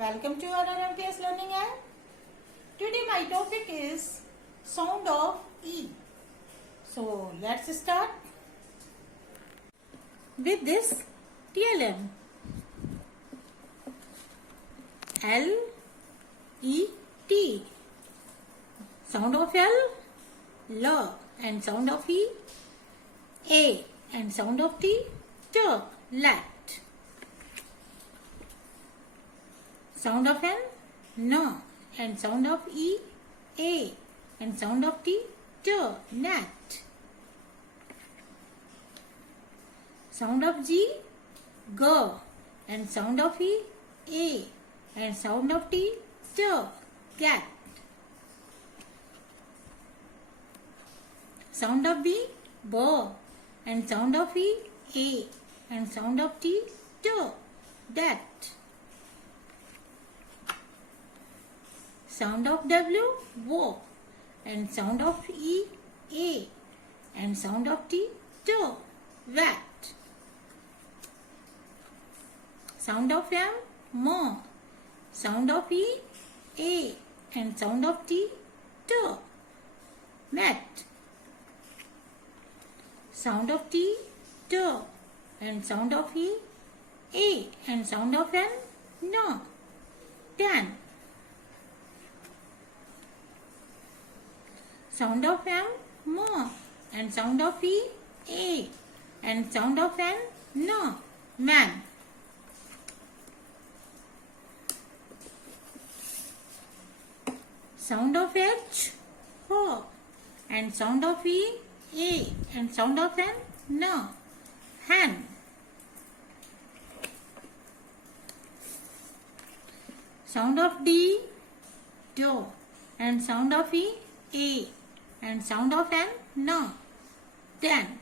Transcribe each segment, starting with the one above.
Welcome to our MTS Learning app. Today my topic is sound of E. So let's start with this TLM. L-E-T. Sound of L, and sound of E, A, and sound of T, lat. Sound of N, and sound of E, A, and sound of T, nat. Sound of G, and sound of E, A, and sound of T, cat. Sound of B, and sound of E, A, and sound of T, dat. Sound of W, and sound of E, A, and sound of T, wat. Sound of M, sound of E, A, and sound of T, mat. Sound of T, and sound of E, A, and sound of N, tan. Sound of M, and sound of E, A, and sound of N, man. Sound of H, and sound of E, A, and sound of N, hand. Sound of D, do, and sound of E, A, and sound of N, dan.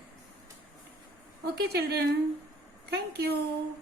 Okay children, thank you.